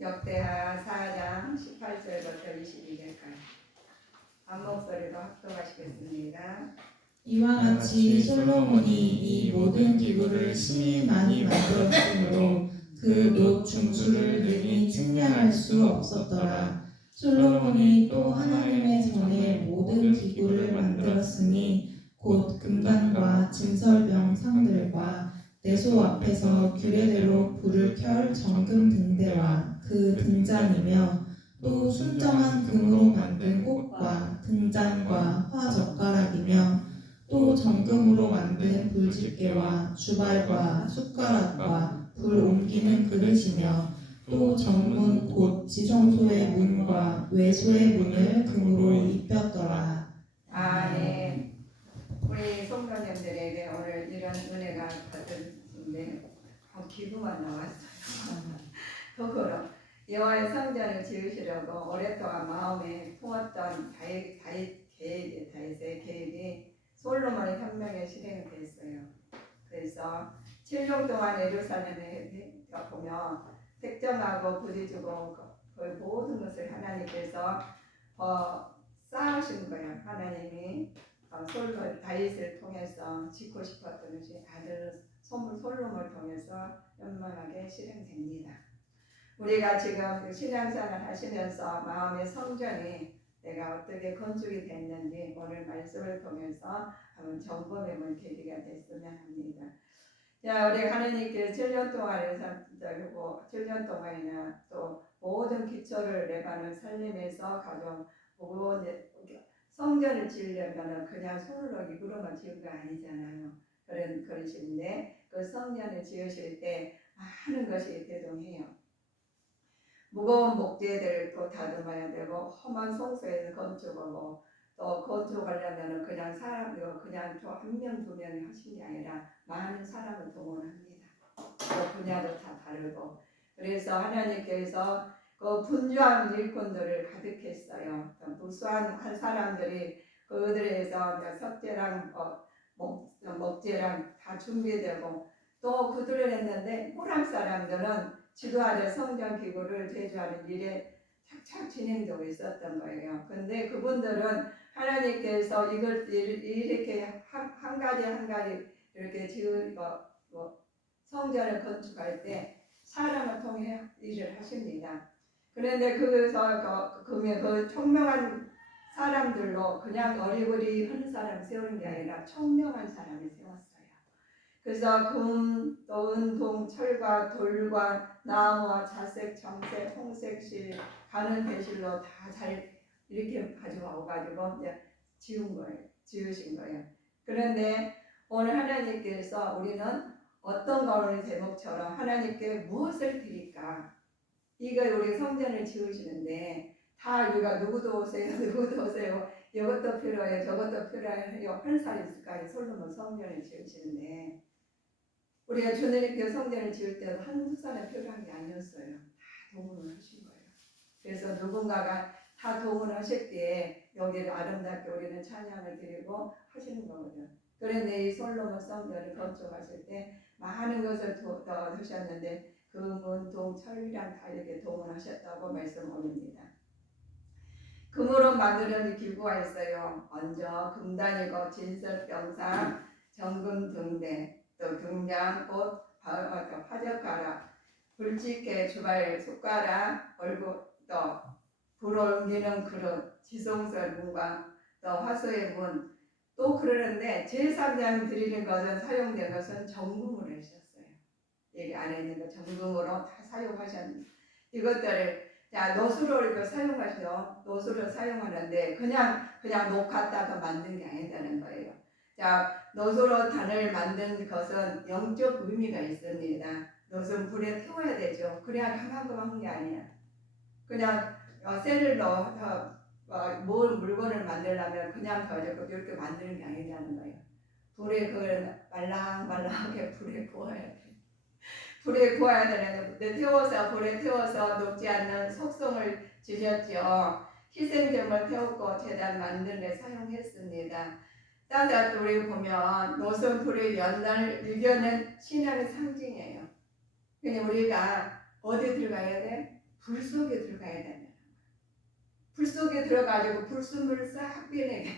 역대하 4장 18절부터 22절까지 한 목소리로 합독하시겠습니다. 이와 같이 솔로몬이 이 모든 기구를 심히 많이 만들었으므로 그 놋 중수를 능히 측량할 수 없었더라. 솔로몬이 또 하나님의 전에 모든 기구를 만들었으니 곧 금관과 진설병 상들과 내소 앞에서 규례대로 불을 켤 정금 등대와 그 등잔이며 또 순정한 금으로 만든 꽃과 등잔과 화젓가락이며 또 정금으로 만든 불집게와 주발과 숟가락과 불 옮기는 그릇이며 또 정문 곧 지성소의 문과 외소의 문을 금으로 입혔더라. 아멘. 우리 성도님들에게 오늘 이런 은혜가 받은데 기부만 나왔어요. 더불어 여호와의 성전을 지으시려고 오랫동안 마음에 품었던 다윗의 계획이 솔로몬의 혁명에 실행됐어요. 그래서 7년 동안 예루살렘에 보면 택정하고 부딪히고 그 모든 것을 하나님께서 쌓으신 거예요. 하나님이 다윗을 통해서 짓고 싶었던 것이 아들 솔로몬을 통해서 현명하게 실행됩니다. 우리가 지금 신앙생활 하시면서 마음의 성전이 내가 어떻게 건축이 됐는지 오늘 말씀을 통해서 한번 점검해본 계기가 됐으면 합니다. 자, 우리 하나님께 7년 동안에서 7년 동안이나 또 모든 기초를 내가는 살림에서 가져보고 성전을 지으려면 그냥 손으로 입으로만 지은 거 아니잖아요. 그런 그릇인데 그 성전을 지으실 때 많은 것이 대동해요. 무거운 목재들 또 다듬어야 되고 험한 성소에서 건축하고 또 건축하려면 그냥 사람이고 그냥 한 명 두 명이 하신 게 아니라 많은 사람을 동원합니다. 또 분야도 다 다르고 그래서 하나님께서 그 분주한 일꾼들을 가득했어요. 무수한 한 사람들이 그들에서 석재랑 목재랑 다 준비되고 또 그들을 했는데 호람 사람들은 지도하는 성전 기구를 제조하는 일에 착착 진행되고 있었던 거예요. 근데 그분들은 하나님께서 이걸 이렇게 한 가지 이렇게 성전을 건축할 때 사람을 통해 일을 하십니다. 그런데 거기서 그 총명한 사람들로 그냥 어리버리 하는 사람 세우는 게 아니라 총명한 사람을 세웠어요. 그래서 금, 또 은동, 철과 돌과 나무와 자색, 정색, 홍색 실, 가는 배실로 다 잘 이렇게 가져와가지고 이제 지으신 거예요. 그런데 오늘 하나님께서 우리는 어떤 거를 제목처럼 하나님께 무엇을 드릴까? 이거 우리 성전을 지으시는데 다 우리가 누구도 오세요, 누구도 오세요. 이것도 필요해요, 저것도 필요해요. 한 사람 있을까요? 솔로몬 성전을 지으시는데 우리가 주님께 성전을 지을 때도 한두 사람 필요한 게 아니었어요. 다 동원을 하신 거예요. 그래서 누군가가 다 동원하셨기에 여기를 아름답게 우리는 찬양을 드리고 하시는 거거든요. 그런데 이 솔로몬 성전을 건축하실 때 많은 것을 하셨는데 금은 동 철이랑 다 이렇게 동원하셨다고 말씀 올립니다. 금으로 만드는 기구가 있어요. 먼저 금단이고 진설병상, 정금 등대, 또 등장, 꽃, 화젓가락, 불집게, 주발, 숟가락, 얼굴, 또 불 옮기는 그릇, 지성설 문과 또 화소의 문. 또 그러는데 제3장 드리는 것은 사용된 것은 정금으로 하셨어요. 여기 안에 있는 거 정금으로 다 사용하셨는데 이것들을 자 노수로 이렇게 사용하시죠. 노수를 사용하는데 그냥 녹 갖다가 만든 게 아니다는 거예요. 자 노수로 단을 만든 것은 영적 의미가 있습니다. 노수는 불에 태워야 되죠. 그래야 가만가만 한 게 아니야. 그냥 쇠를 넣어서 뭘 물건을 만들려면 그냥 이렇게 만드는 게 아니라는 거예요. 불에 그걸 말랑말랑하게 불에 구워야 돼. 불에 구워야 되는데 불에 태워서 녹지 않는 속성을 주셨죠. 희생점을 태우고 제단 만드는 데 사용했습니다. 따라서 우리 보면 노선 불의 연날 유견은 신앙의 상징이에요. 그냥 우리가 어디 들어가야 돼? 불 속에 들어가야 된다는 거예요. 불 속에 들어가지고 불순물을 싹 빼내게.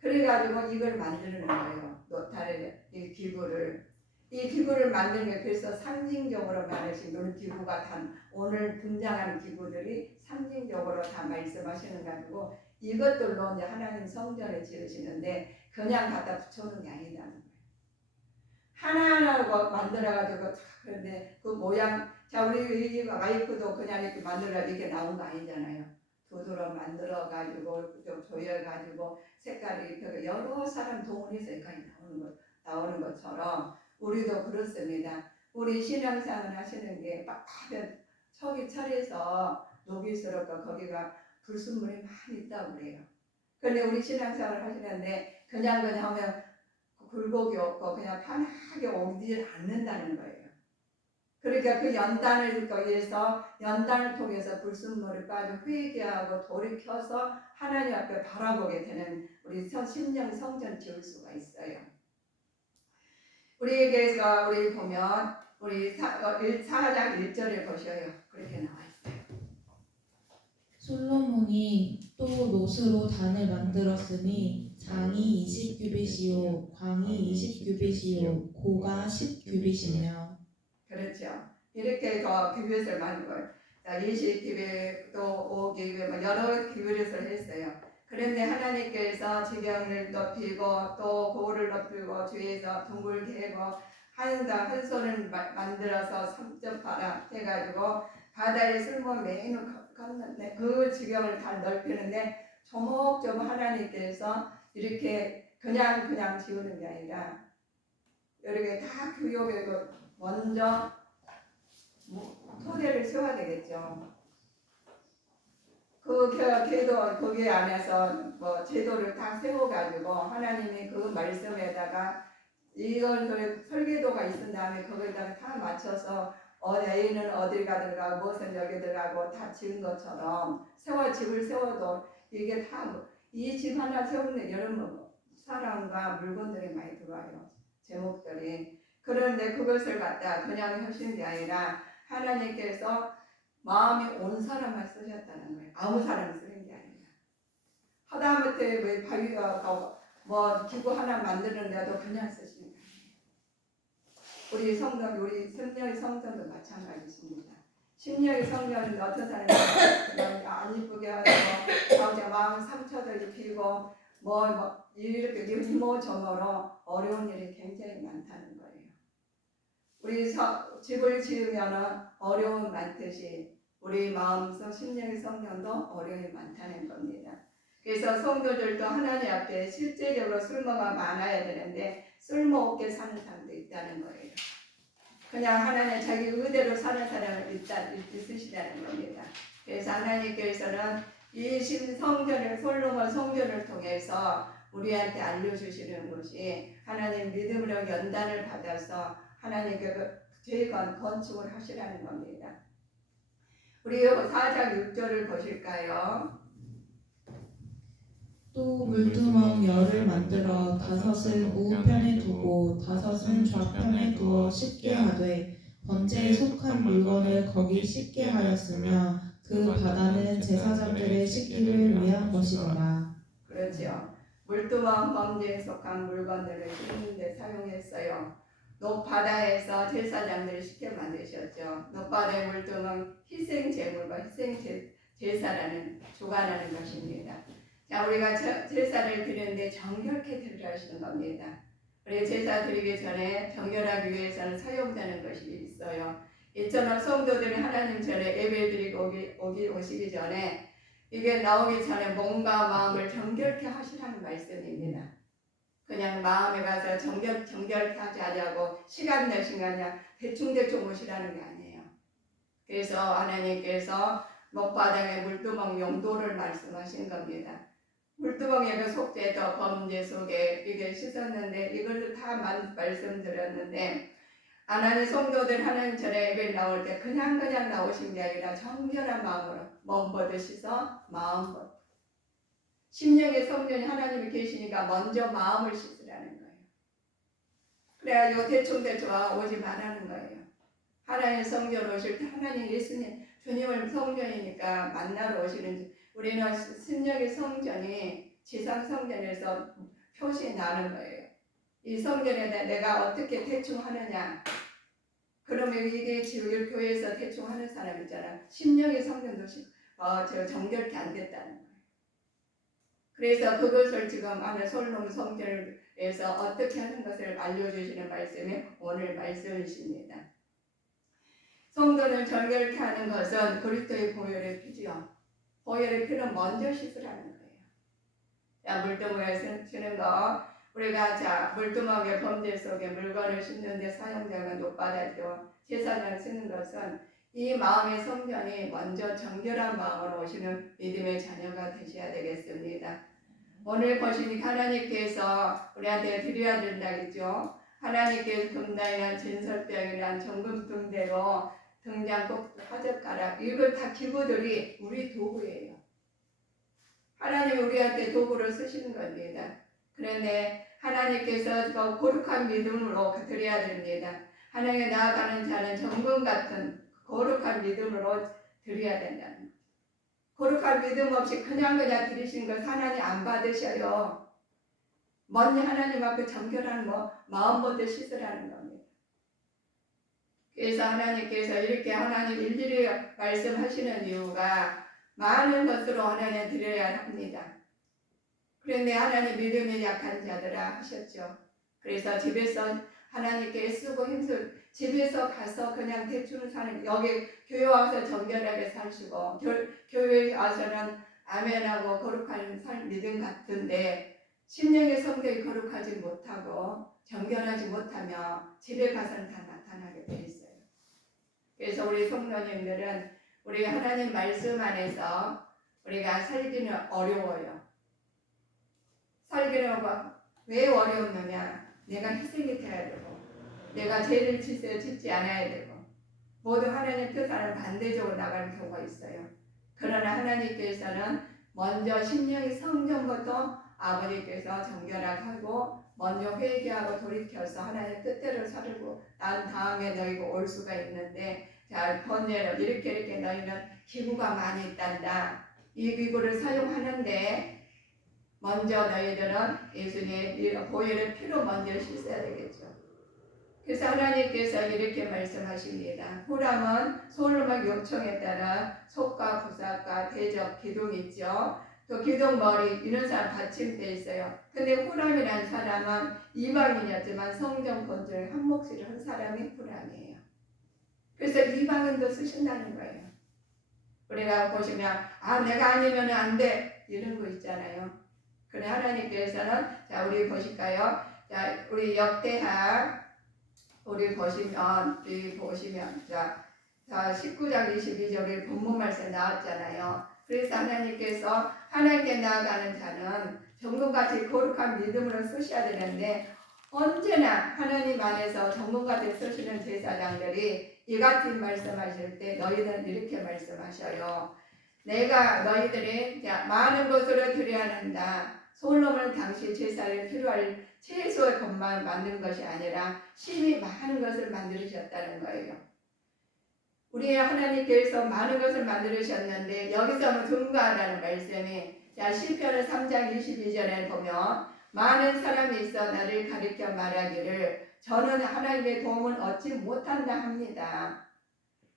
그래가지고 이걸 만드는 거예요. 노타를, 이 기구를 만드는 게 그래서 상징적으로 만드신 그런 기구가 다 오늘 등장하는 기구들이 상징적으로 다 말씀하시는 가지고 이것들로 이제 하나님 성전을 지으시는데 그냥 갖다 붙여놓은 게 아니다는 거예요. 하나하나 만들어가지고 그런데 그 모양 자 우리 와이프도 그냥 이렇게 만들어 이렇게 나온 거 아니잖아요. 두드러 만들어가지고 좀 조여가지고 색깔이 입혀서 여러 사람 동원해서 여기까지 나오는 것처럼 우리도 그렇습니다. 우리 신앙생활 하시는 게 빡빡한 척이 철에서 녹이스럽고 거기가 불순물이 많이 있다고 그래요. 그런데 우리 신앙생활 하시는데 그냥 하면 굴곡이 없고 그냥 편하게 오지 않는다는 거예요. 그러니까 그 연단을 위해서 연단을 통해서 불순물을 빠져 회개하고 돌이켜서 하나님 앞에 바라보게 되는 우리 심령 성전 지을 수가 있어요. 우리에게서 우리 보면 우리 4장 1절에 보셔요. 그렇게 나와 있어요. 솔로몬이 또 노스로 단을 만들었으니 장이 20규빗이요 광이 20규빗이요 고가 10규빗이며 그렇죠. 이렇게 규빗을 만들고 20규빗 또 5규빗 여러 규빗을 했어요. 그런데 하나님께서 지경을 높이고 또 고를 높이고 주위에서 둥글게 하고 한 손을 만들어서 삼접하라 해가지고 바다에 쓸모 매는 걷는데 그 지경을 다 넓히는데 조목조목 하나님께서 이렇게 그냥 지우는 게 아니라 이렇게 다 교육이고 먼저 토대를 세워야 되겠죠. 그 계도 거기 안에서 제도를 다 세워가지고 하나님이 그 말씀에다가 이건 설계도가 있은 다음에 거기다가 다 맞춰서 A는 어디가 들어가고 무엇은 여기 들어가고 다 지은 것처럼 집을 세워도 이게 다 이 집 하나 세우는데 여러 사람과 물건들이 많이 들어와요. 제목들이. 그런데 그것을 갖다 그냥 하신 게 아니라 하나님께서 마음이 온 사람만 쓰셨다는 거예요. 아무 사람 쓰는 게 아니라. 하다못해 왜 바위가 기구 하나 만드는데도 그냥 쓰시는 거예요. 우리 성전, 우리 심령의 성전도 마찬가지입니다. 심령의 성전은 어떤 사람이 그냥 안 이쁘게 하고 마음 상처도 입히고 이렇게 이모저모로 어려운 일이 굉장히 많다는 거예요. 우리 집을 지으면 어려움 많듯이 우리 마음속 심령의 성전도 어려움이 많다는 겁니다. 그래서 성도들도 하나님 앞에 실제적으로 쓸모가 많아야 되는데 쓸모없게 사는 사람도 있다는 거예요. 그냥 하나님 자기 의대로 사는 사람을 있으시다는 겁니다. 그래서 하나님께서는 이 성전을 솔로몬 성전을 통해서 우리한테 알려주시는 것이 하나님 믿음으로 연단을 받아서 하나님께 재건 건축을 하시라는 겁니다. 우리 4장 6절을 보실까요? 또 물두멍 열을 만들어 5을 우편에 두고 5은 좌편에 두어 씻게 하되 번제에 속한 물건을 거기 씻게 하였으며 그 바다는 제사장들의 씻기를 위한 것이더라. 그렇죠. 물두멍 번제에 속한 물건들을 씻는 데 사용했어요. 높바다에서 제사장들을 씻게 만드셨죠. 높바다의 물두멍 희생 제물과 희생 제사라는 주관하는 것입니다. 자, 우리가 제사를 드리는데 정결케 드리라 하시는 겁니다. 우리 제사 드리기 전에 정결하기 위해서는 사용되는 것이 있어요. 이처럼 성도들이 하나님 전에 예배 드리고 오시기 전에 이게 나오기 전에 몸과 마음을 정결케 하시라는 말씀입니다. 그냥 마음에 가서 정결케 하자고 시간 내신 거 아니라 대충 오시라는 게 아니에요. 그래서 하나님께서 목바닥에 물두멍 용도를 말씀하신 겁니다. 물두멍에 속죄도 범죄 속에 이게 씻었는데 이걸 다 말씀드렸는데 하나님 성도들 하나님 전에 예배 나올 때 그냥 나오신 게 아니라 정결한 마음으로 몸부터 씻어 마음부터 심령의 성전이 하나님이 계시니까 먼저 마음을 씻으라는 거예요. 그래가지고 대충 오지 말라는 거예요. 하나님 성전 오실 때 하나님 예수님 주님을 성전이니까 만나러 오시는, 우리는 신령의 성전이 지상 성전에서 표시 나는 거예요. 이 성전에 내가 어떻게 대충 하느냐. 그러면 이게 지금 교회에서 대충 하는 사람 있잖아. 심령의 성전도 정결케 안 됐다는 거예요. 그래서 그것을 지금 하는 솔로몬 성전에서 어떻게 하는 것을 알려주시는 말씀이 오늘 말씀이십니다. 성전을 정결케 하는 것은 그리스도의 보혈의 피지요. 보혈의 피는 먼저 씻으라는 거예요. 자, 물두멍에 쓰는 거, 우리가 물두멍의 범죄 속에 물건을 씻는데 사용자가 노받아도 제사장을 쓰는 것은 이 마음의 성전이 먼저 정결한 마음으로 오시는 믿음의 자녀가 되셔야 되겠습니다. 오늘 보시니까 하나님께서 우리한테 드려야 된다겠죠. 하나님께서 금나이란 진설병이란 정금등대로 등잔꽃 화젓가락, 이걸 다 기구들이 우리 도구예요. 하나님이 우리한테 도구를 쓰시는 겁니다. 그런데 하나님께서 거룩한 믿음으로 드려야 됩니다. 하나님께 나아가는 자는 정금 같은 거룩한 믿음으로 드려야 된다는 거예요. 거룩한 믿음 없이 그냥 드리시는 걸 하나님 안 받으셔요. 먼저 하나님 앞에 정결한 마음부터 씻으라는 겁니다. 그래서 하나님께서 이렇게 하나님 일일이 말씀하시는 이유가 많은 것으로 하나님 드려야 합니다. 그런데 하나님 믿음이 약한 자들아 하셨죠. 그래서 집에서 하나님께 쓰고 힘쓰고 집에서 가서 그냥 대충 사는, 여기 교회 와서 정결하게 사시고 교회 와서는 아멘하고 거룩한 믿음 같은데 심령의 성격이 거룩하지 못하고 정결하지 못하며 집에 가서는 다 나타나게 돼 있어요. 그래서 우리 성도님들은 우리 하나님 말씀 안에서 우리가 살기는 어려워요. 살기는 왜 어려웠느냐? 내가 희생이 돼야 되고 내가 죄를 짓지 않아야 되고 모두 하나님 뜻과는 반대적으로 나가는 경우가 있어요. 그러나 하나님께서는 먼저 심령의 성전부터 아버지께서 정결하게 하고 먼저 회개하고 돌이켜서 하나님 뜻대로 살고 난 다음에 너희가 올 수가 있는데, 자, 번제로 이렇게 너희는 기구가 많이 있단다. 이 기구를 사용하는데 먼저 너희들은 예수님의 보혈의 피로 먼저 씻어야 되겠죠. 그래서 하나님께서 이렇게 말씀하십니다. 후람은 솔로몬 요청에 따라 속과 부사과 대적 기둥이 있죠. 또 기둥 머리 이런 사람 받침돼 있어요. 근데 후람이라는 사람은 이방인이었지만 성전 건조에 한 몫을 한 사람이 후람이에요. 그래서 이방인도 쓰신다는 거예요. 우리가 보시면 내가 아니면 안 돼 이런 거 있잖아요. 그래 하나님께서는 자 우리 보실까요? 자 우리 역대하 우리 보시면 자 19장 22절에 본문 말씀 나왔잖아요. 그래서 하나님께서 하나님께 나아가는 자는 정금같이 거룩한 믿음으로 쓰셔야 되는데 언제나 하나님 안에서 정금같이 쓰시는 제사장들이 이 같은 말씀하실 때 너희들은 이렇게 말씀하셔요. 내가 너희들이 많은 것으로 드려야 한다. 솔로몬은 당시 제사를 필요할 최소의 것만 만든 것이 아니라 심히 많은 것을 만드셨다는 거예요. 우리 하나님께서 많은 것을 만드셨는데 여기서는 증거하라는 말씀이 시편의 3장 22절에 보면 많은 사람이 있어 나를 가리켜 말하기를 저는 하나님의 도움을 얻지 못한다 합니다.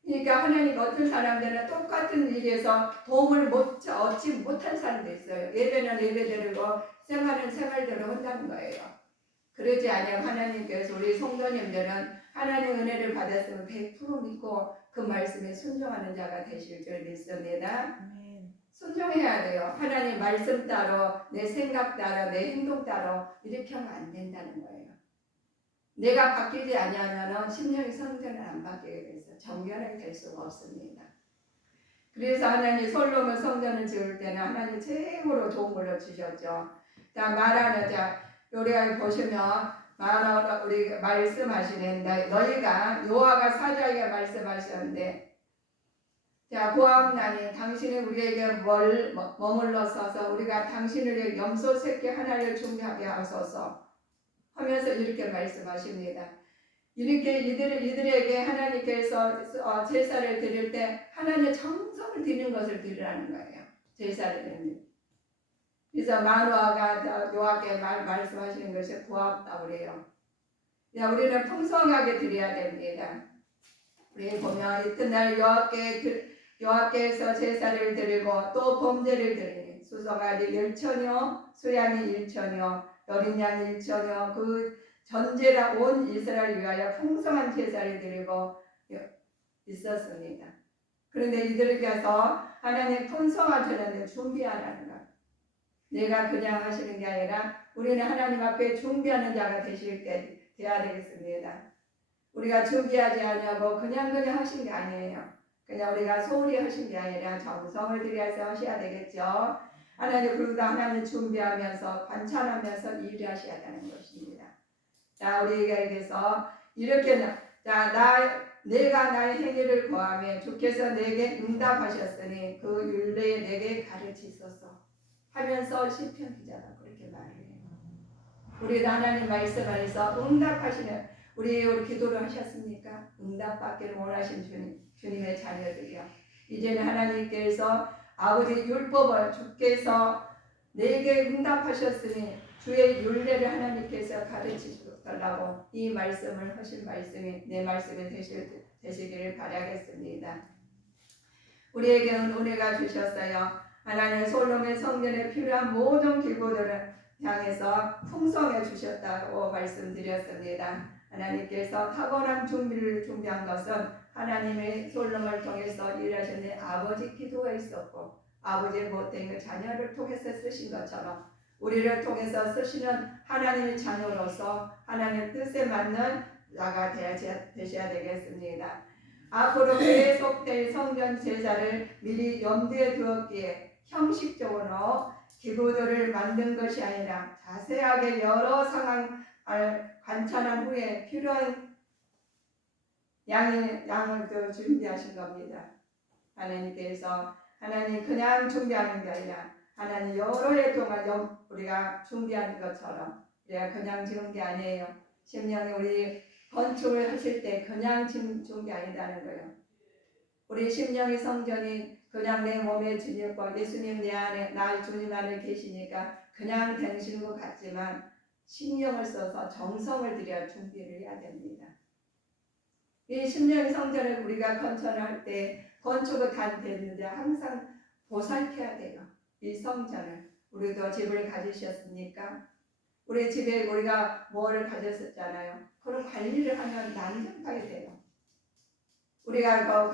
그러니까 하나님 어떤 사람들은 똑같은 일에서 도움을 얻지 못한 사람도 있어요. 예배는 예배대로 생활은 생활대로 한다는 거예요. 그러지 않으면 하나님께서 우리 성도님들은 하나님의 은혜를 받았으면 100% 믿고 그 말씀에 순종하는 자가 되실 줄 믿습니다. 순종해야 돼요. 하나님 말씀 따로 내 생각 따로 내 행동 따로 이렇게 하면 안 된다는 거예요. 내가 바뀌지 않으면 심령의 성전은 안 바뀌게 돼서 정결하게 될 수가 없습니다. 그래서 하나님 솔로몬 성전을 지을 때는 하나님 최고로 좋은 걸로 주셨죠. 자 말하는 우리가 보시면 우리 말씀하시는데 너희가 여호와가 사자에게 말씀하셨는데 고아함나니 당신이 우리에게 머물러 서서 우리가 당신을 위해 염소 새끼 하나를 준비하게 하소서 하면서 이렇게 말씀하십니다. 이렇게 이들에게 하나님께서 제사를 드릴 때 하나님의 정성을 드리는 것을 드리라는 거예요. 제사를 드리는. 그래서 마노아가 요압께 말씀하시는 것이 고맙다고 그래요. 우리는 풍성하게 드려야 됩니다. 우리 보면 이튿날 요압께서 제사를 드리고 또 범죄를 드리니 수송아지 1천여 수양이 1천여 어린 양 1천여 그 전제라 온 이스라엘 위하여 풍성한 제사를 드리고 있었습니다. 그런데 이들에게서 하나님 풍성하시는데 준비하라는 것. 내가 그냥 하시는 게 아니라 우리는 하나님 앞에 준비하는 자가 되실 때 돼야 되겠습니다. 우리가 준비하지 않냐고 그냥 하신 게 아니에요. 그냥 우리가 소홀히 하신 게 아니라 정성을 들여서 하셔야 되겠죠. 하나님 그리고 하나님 준비하면서 관찰하면서 일을 하셔야 되는 것입니다. 자, 우리에게서 이렇게 내가 나의 행위를 고하며 주께서 내게 응답하셨으니 그 율례에 내게 가르치소서 하면서 시편 기자가 그렇게 말을 해요. 우리도 하나님 말씀 안에서 응답하시는 우리 기도를 하셨습니까? 응답받기를 원하신 주님의 자녀들이요. 이제는 하나님께서 아버지 율법을 주께서 내게 응답하셨으니 주의 율례를 하나님께서 가르치시달라고 이 말씀을 하신 말씀이 내 말씀이 되시기를 바라겠습니다. 우리에게는 은혜가 주셨어요. 하나님 솔로몬 성전에 필요한 모든 기구들을 향해서 풍성해 주셨다고 말씀드렸습니다. 하나님께서 탁월한 준비를 준비한 것은 하나님의 솔로몬을 통해서 일하시는 아버지 기도가 있었고 아버지의 못된 자녀를 통해서 쓰신 것처럼 우리를 통해서 쓰시는 하나님의 자녀로서 하나님의 뜻에 맞는 나가 되셔야 되겠습니다. 앞으로 계속될 성전 제사를 미리 염두에 두었기에 형식적으로 기구들을 만든 것이 아니라 자세하게 여러 상황을 관찰한 후에 필요한 양을 준비하신 겁니다. 하나님께서 하나님 그냥 준비하는 게 아니라 하나님 여러 해 동안 우리가 준비하는 것처럼 우리가 그냥 지은 게 아니에요. 심령이 우리 건축을 하실 때 그냥 지은 게 아니다는 거예요. 우리 심령의 성전이 그냥 내 몸에 주님과 예수님 내 안에 나 주님 안에 계시니까 그냥 되시는 것 같지만 신경을 써서 정성을 들여 준비를 해야 됩니다. 이 심령의 성전을 우리가 건축할 때 건축은 다 되는데 항상 보살펴야 돼요. 이 성전을 우리도 집을 가지셨습니까? 우리 집에 우리가 뭐를 가졌었잖아요. 그런 관리를 하면 난장하게 돼요. 우리가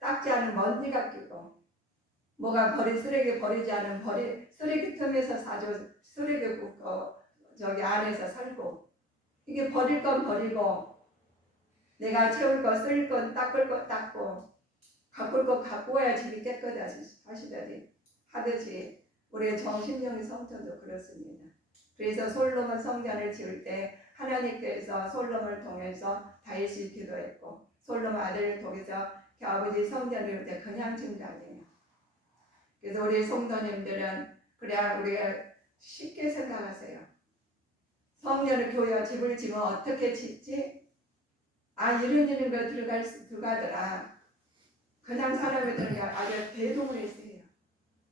닦지 않은 먼지가 끼고 뭐가 쓰레기 버리지 않은 쓰레기 틈에서 쓰레기 저기 안에서 살고 이게 버릴 건 버리고 내가 채울 거 쓸 건 닦을 거 닦고 가꿀 거 가꾸어야 집이 깨끗하듯이 우리의 정신력의 성전도 그렇습니다. 그래서 솔로몬 성전을 지을 때 하나님께서 솔로몬을 통해서 다윗이 기도했고 솔로몬 아들을 통해서 아버지 성전을 이룰 때 그냥 지은 게 아니에요. 그래서 우리 성도님들은 그래야 우리가 쉽게 생각하세요. 성전을 교회와 집을 지면 어떻게 짓지? 이런 거 들어가더라. 그냥 사람이 들어가 아주 대동을 했어요.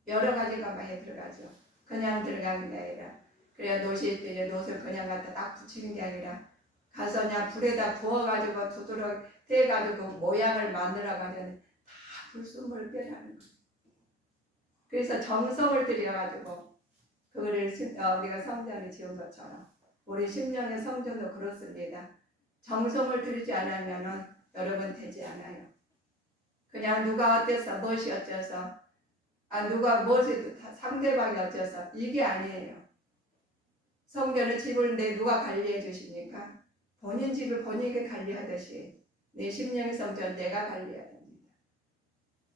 여러 가지가 많이 들어가죠. 그냥 들어가는 게 아니라 그래야 노릇을 그냥 갖다 딱 붙이는 게 아니라 가서 그냥 불에다 부어가지고 두드러 대가지고 모양을 만들어가면 다 불순물을 빼라는 거예요. 그래서 정성을 들여가지고 그거를 우리가 성전을 지은 것처럼 우리 심령의 성전도 그렇습니다. 정성을 들이지 않으면 여러분 되지 않아요. 그냥 누가 어때서 무엇이 어째서 누가 무엇이 상대방이 어째서 이게 아니에요. 성전의 집을 누가 관리해 주십니까? 본인 집을 본인에게 관리하듯이 내 심령의 성전 내가 관리해야 됩니다.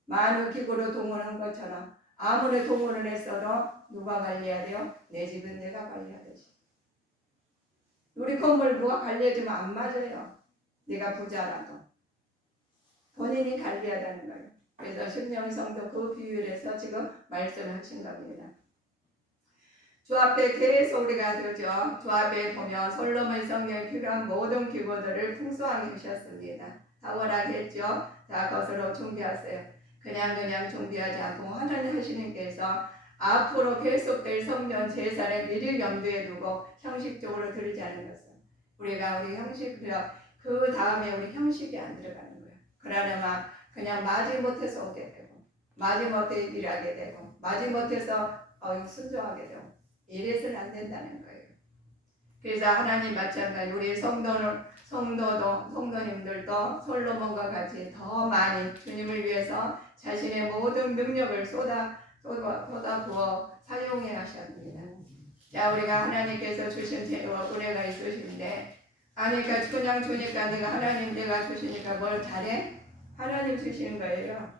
많은 기구로 동원한 것처럼 아무리 동원을 했어도 누가 관리해야 돼요? 내 집은 내가 관리하듯이. 우리 건물 누가 관리해주면 안 맞아요. 내가 부자라도. 본인이 관리하다는 거예요. 그래서 심령의 성도 그 비유를 해서 지금 말씀을 하신 겁니다. 주 앞에 계속 우리가 그죠? 주 앞에 보면 솔로몬 성경에 필요한 모든 기구들을 풍성하게 주셨습니다. 탁월하게 했죠. 자, 그것으로 준비하세요. 그냥 준비하지 않고 하나님 하시님께서 앞으로 계속될 성전 제사를 미리 염두에 두고 형식적으로 드리지 않은 것은 우리가 우리 형식 그 다음에 우리 형식이 안 들어가는 거예요. 그러려면 그냥 마지못해서 오게 되고 마지못해 일하게 되고 마지못해서 순종하게 되고 이래서는 안 된다는 거예요. 그래서 하나님 마찬가지 우리 성도님들도 솔로몬과 같이 더 많이 주님을 위해서 자신의 모든 능력을 쏟아부어 사용해 하셨습니다. 자, 우리가 하나님께서 주신 재료와 은혜가 있으신데 그러니까 그냥 주니까 내가 주시니까 뭘 잘해? 하나님 주시는 거예요.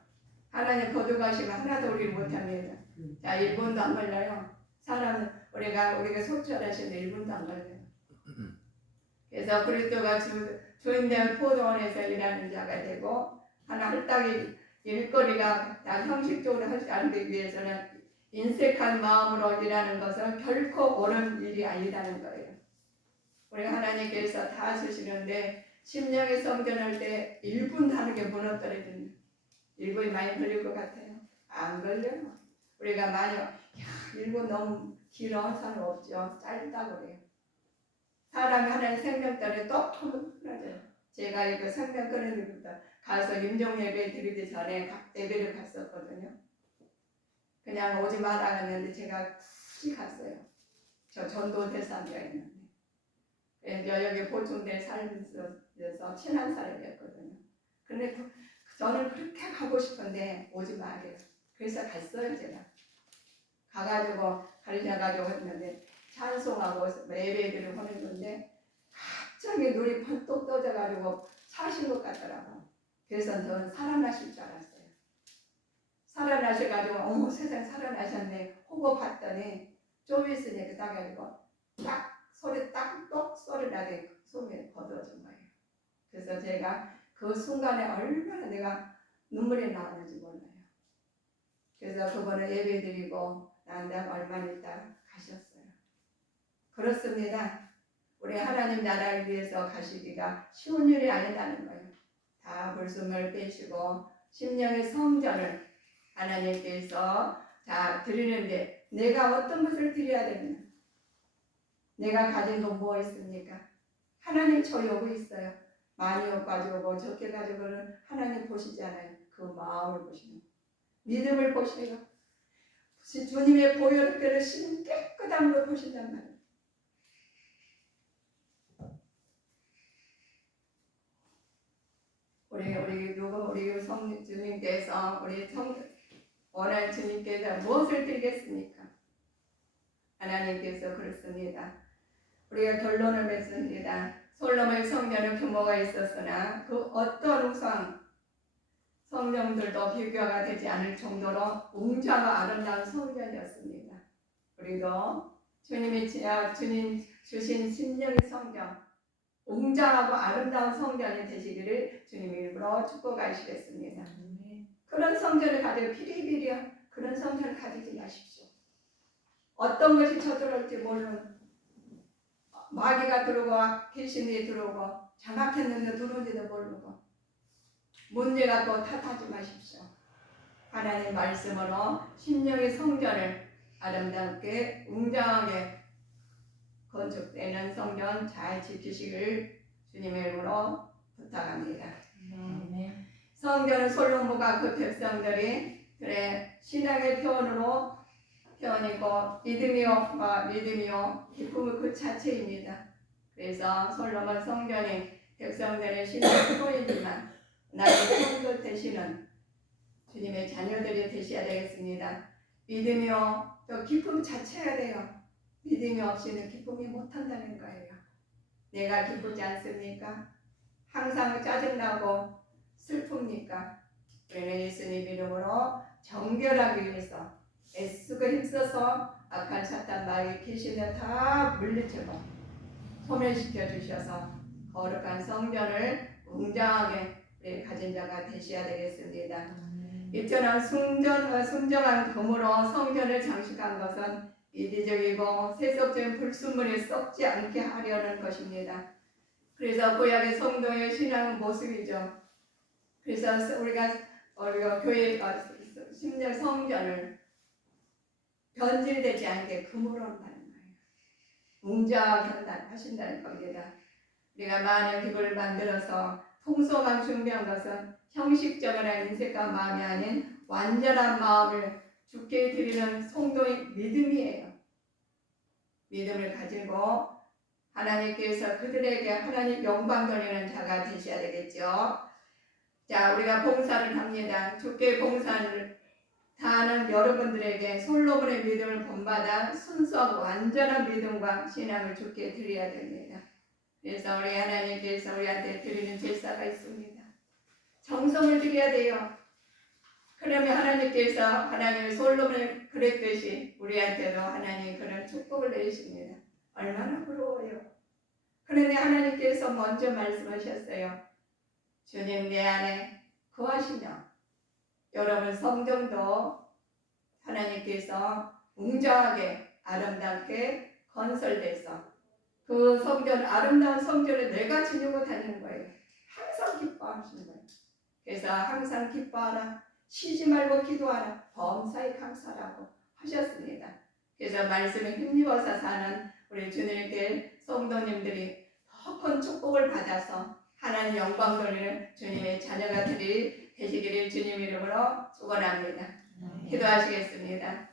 하나님 거두가시면 하나도 우리를 못합니다. 자, 1분도 안 걸려요. 사람은 우리가 속절하시는 1분도 안 걸려요. 그래서 그리스도가 주인된 포도원에서 일하는 자가 되고 하나 할당의 일거리가 형식적으로 하지 않기 위해서는 인색한 마음으로 일하는 것은 결코 옳은 일이 아니라는 거예요. 우리 하나님께서 다 쓰시는데 심령의 성전할 때 1분 하는 게 무너뜨려집니다. 1분이 많이 걸릴 것 같아요. 안 걸려요. 우리가 많이 1분 너무 길어 사람 없죠. 짧다고 그래요. 사람이 하나님 생명달에 똑 끊어져요. 제가 이거 생명 끊어지부터 가서 임종 예배 드리기 전에 예배를 갔었거든요. 그냥 오지 마라 했는데 제가 굳이 갔어요. 저 전도 대상이가 있는데. 그래서 여기 보충된 삶에서 친한 사람이었거든요. 근데 저는 그렇게 가고 싶은데 오지 마래요. 그래서 갔어요, 제가. 가가지고 가르쳐가지고 했는데 찬송하고 예배들을 보낸 건데 갑자기 눈이 번쩍 떠져가지고 사신 것 같더라고. 그래서 저는 살아나실 줄 알았어요. 살아나셔가지고 어머 세상 살아나셨네 하고 봤더니 좀 있으니까 따가지고 딱 소리 딱똑 소리 나게 손에 거두어진 거예요. 그래서 제가 그 순간에 얼마나 내가 눈물이 나왔는지 몰라요. 그래서 그분을 예배드리고 난 얼마 있다 가셨어요. 그렇습니다. 우리 하나님 나라를 위해서 가시기가 쉬운 일이 아니다는 거예요. 다 불순물 빼시고 심령의 성전을 하나님께서 다 드리는데 내가 어떤 것을 드려야 되느냐? 내가 가진 돈 뭐 있습니까? 하나님 저 요구 있어요. 많이 가지고 적게 가지고는 하나님 보시지 않아요. 그 마음을 보시는 믿음을 보시고 주님의 보혈을 신은 깨끗함으로 보신단 말이에요. 우리 주님께서 원하는 주님께서 무엇을 드리겠습니까? 하나님께서 그렇습니다. 우리가 결론을 맺습니다. 솔로몬 성전은 규모가 있었으나 그 어떤 우상 성전들도 비교가 되지 않을 정도로 웅장하고 아름다운 성전이었습니다. 그리고 주님 주신 심령의 성전, 웅장하고 아름다운 성전이 되시기를 주님 일부러 축복하시겠습니다. 그런 성전을 가지고 피리피리한 그런 성전을 가지지 마십시오. 어떤 것이 쳐들어올지 모르는 마귀가 들어오고 귀신이 들어오고 장악했는데 들어온지도 모르고 문제가 또 탓하지 마십시오. 하나님 말씀으로 심령의 성전을 아름답게 웅장하게 건축되는 성전 잘 지키시길 주님의 이름으로 부탁합니다. 성전은 솔로몬과 그 백성들이 신앙의 표현이고 믿음이요 기쁨의 그 자체입니다. 그래서 솔로몬 성전이 백성들의 신앙의 표현이지만 나의 성도 되시는 주님의 자녀들이 되셔야 되겠습니다. 믿음이요 또 기쁨 자체가 돼요. 믿음이 없이는 기쁨이 못한다는 거예요. 내가 기쁘지 않습니까? 항상 짜증나고 슬픕니까? 우리는 예수님 이름으로 정결하기 위해서 애쓰고 힘써서 악한 사탄 마귀 귀신을 다 물리치고 소멸시켜 주셔서 거룩한 성전을 웅장하게 우리 가진 자가 되셔야 되겠습니다. 이처럼 순정한 금으로 성전을 장식한 것은 이기적이고 세속적인 불순물에 썩지 않게 하려는 것입니다. 그래서 구약의 성도의 신앙은 모습이죠. 그래서 우리가 교회 심지어 성전을 변질되지 않게 금으로 한다는 거예요. 웅장하게 하신다는 겁니다. 우리가 많은 기구를 만들어서 풍성한 준비한 것은 형식적인 인색과 마음이 아닌 완전한 마음을 주께 드리는 성도의 믿음이에요. 믿음을 가지고 하나님께서 그들에게 하나님 영광 돌리는 자가 되셔야 되겠죠. 자, 우리가 봉사를 합니다. 주께 봉사를 다하는 여러분들에게 솔로몬의 믿음을 본받아 순수하고 완전한 믿음과 신앙을 주께 드려야 됩니다. 그래서 우리 하나님께서 우리한테 드리는 제사가 있습니다. 정성을 드려야 돼요. 그러면 하나님께서 하나님의 솔로몬을 그랬듯이 우리한테도 하나님 그런 축복을 내리십니다. 얼마나 부러워요. 그런데 하나님께서 먼저 말씀하셨어요. 주님 내 안에 거하시며 여러분 성경도 하나님께서 웅장하게 아름답게 건설돼서 그 성전 아름다운 성전을 내가 지니고 다니는 거예요. 항상 기뻐하시는 거예요. 그래서 항상 기뻐하라. 쉬지 말고 기도하라. 범사에 감사라고 하셨습니다. 그래서 말씀에 힘입어서 사는 우리 주님께 성도님들이 더 큰 축복을 받아서 하나님 영광 돌리는 주님의 자녀가 되시기를 주님 이름으로 축원합니다. 기도하시겠습니다.